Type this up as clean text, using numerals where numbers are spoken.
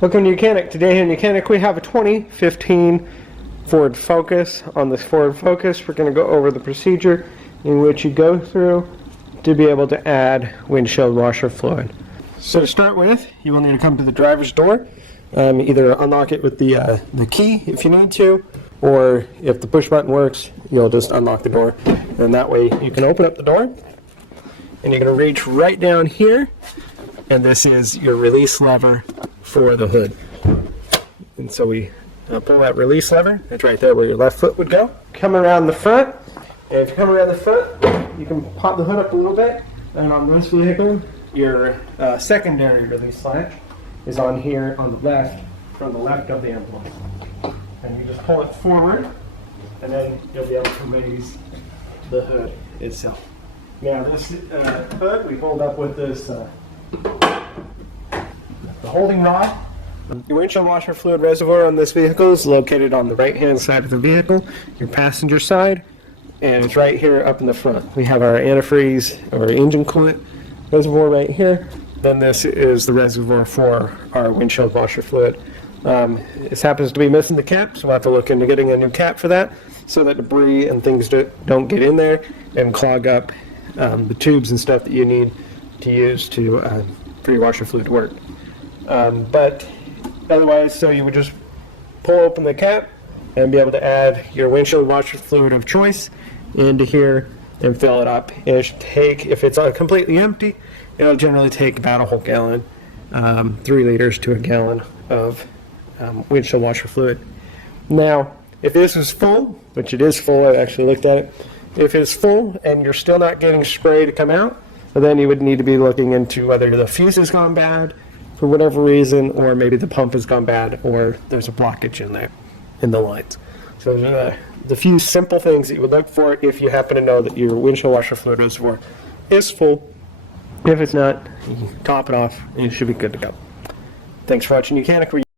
Welcome to YOUCANIC. Today in YOUCANIC we have a 2015 Ford Focus. On this Ford Focus we're going to go over the procedure in which you go through to be able to add windshield washer fluid. So to start with, you will need to come to the driver's door. Either unlock it with the key if you need to, or if the push button works, you'll just unlock the door. And that way you can open up the door, and you're going to reach right down here, and this is your release lever for the hood. And so we pull that release lever. It's right there where your left foot would go. Come around the front, and if you come around the front, you can pop the hood up a little bit. And on this vehicle, your secondary release latch is on here on the left, from the left of the envelope. And you just pull it forward, and then you'll be able to raise the hood itself. Now this hood we pulled up with this the holding rod. The windshield washer fluid reservoir on this vehicle is located on the right-hand side of the vehicle, your passenger side, and it's right here up in the front. We have our antifreeze or engine coolant reservoir right here. Then this is the reservoir for our windshield washer fluid. This happens to be missing the cap, so we'll have to look into getting a new cap for that, so that debris and things don't get in there and clog up the tubes and stuff that you need to use for your washer fluid to work. But otherwise, so you would just pull open the cap and be able to add your windshield washer fluid of choice into here and fill it up. And it should take, if it's completely empty, it'll generally take about a whole gallon, 3 liters to a gallon of windshield washer fluid. Now, if this is full, which it is full, I actually looked at it, if it's full and you're still not getting spray to come out, then you would need to be looking into whether the fuse has gone bad for whatever reason, or maybe the pump has gone bad, or there's a blockage in there, in the lines. So the few simple things that you would look for if you happen to know that your windshield washer fluid reservoir is full. If it's not, you top it off and you should be good to go. Thanks for watching YOUCANIC.